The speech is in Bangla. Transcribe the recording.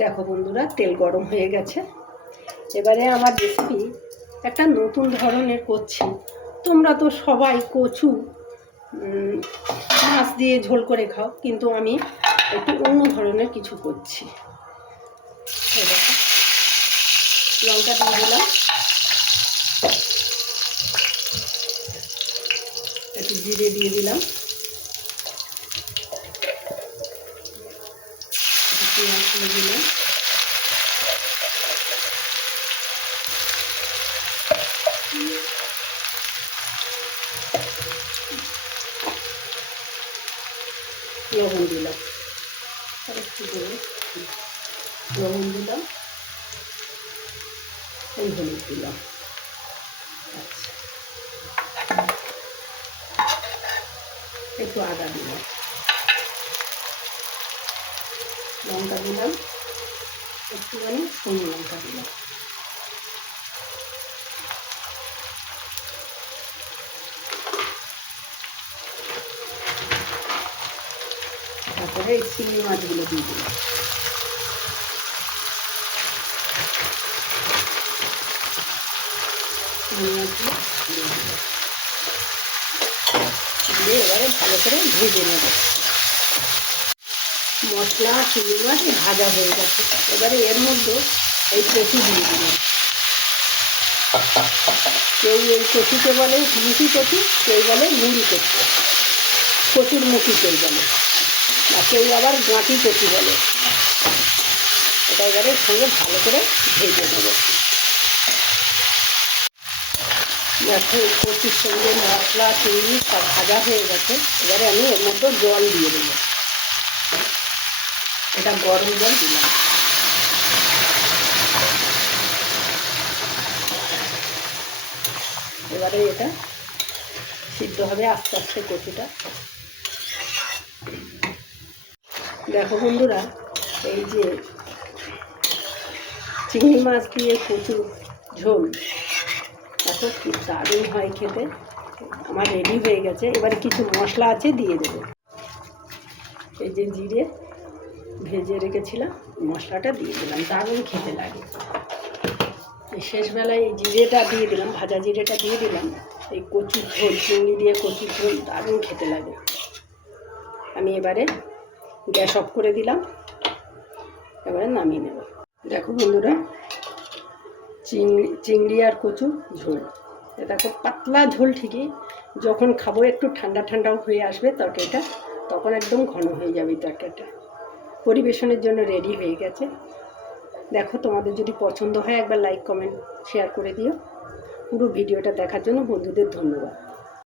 দেখো বন্ধুরা, তেল গরম হয়ে গেছে। এবারে আমার রেসিপি একটা নতুন ধরনের করছি। তোমরা তো সবাই কচু মাছ দিয়ে ঝোল করে খাও, কিন্তু আমি একটু অন্য ধরনের কিছু করছি। লঙ্কা দিয়ে দিলাম। একটু জিরে দিয়ে দিলাম। পেঁয়াজ দিয়ে দিলাম লবণ দিলাম আর একটু দেবো লবণ দিলাম এই হলুদ দিলাম একটু আদা দিলাম লঙ্কা দিলাম। একটুখানি শুকনো লঙ্কা দিলাম। তারপরে এই চিংড়ি মাছগুলো দিয়ে দিলাম। দিয়ে এবারে ভালো করে ভেজে নেব। মশলা, চিংড়ি মাছ ভাজা হয়ে গেছে। এবারে এর মধ্যে এই কচু দিয়ে দিলাম। কেউ এই কচুকে বলে মুখি কচু, কেউ বলে মুড়ি কচু। কচুর মুখি কেউ বলে। আর কেউ আবার গাঁটি কচু বলে। এটা এবারে সঙ্গে ভালো করে ভেজে নেব। দেখো কচুর সঙ্গে মশলা, চিংড়ি সব ভাজা হয়ে গেছে। এবারে আমি এর মধ্যে জল দিয়ে দেবো। এটা গরম জল দিলাম। এবারে এটা সিদ্ধ হবে আস্তে আস্তে কচুটা। দেখো বন্ধুরা, এই যে চিংড়ি মাছ দিয়ে কচু ঝোল, এত কি দারুণ হয় খেতে। আমার রেডি হয়ে গেছে। এবারে কিছু মশলা আছে, দিয়ে দেবো। এই যে জিরে ভেজে রেখেছিলাম, মশলাটা দিয়ে দিলাম, দারুণ খেতে লাগে। শেষবেলায় এই জিরেটা দিয়ে দিলাম, ভাজা জিরেটা দিয়ে দিলাম, এই কচুর ঝোল, চিংড়ি দিয়ে কচুর ঝোল, দারুণ খেতে লাগে। আমি এবারে গ্যাস অফ করে দিলাম, এবারে নামিয়ে নেব। দেখো বন্ধুরা, চিংড়ি চিংড়ি আর কচু ঝোল। দেখো, পাতলা ঝোল ঠিকই, যখন খাব একটু ঠান্ডা ঠান্ডাও হয়ে আসবে তরকারিটা, তখন একদম ঘন হয়ে যাবে তরকারিটা। পরিবেশনের জন্য রেডি হয়ে গেছে। দেখো তোমাদের যদি পছন্দ হয় একবার লাইক কমেন্ট শেয়ার করে দিও। পুরো ভিডিওটা দেখার জন্য বন্ধুদের ধন্যবাদ।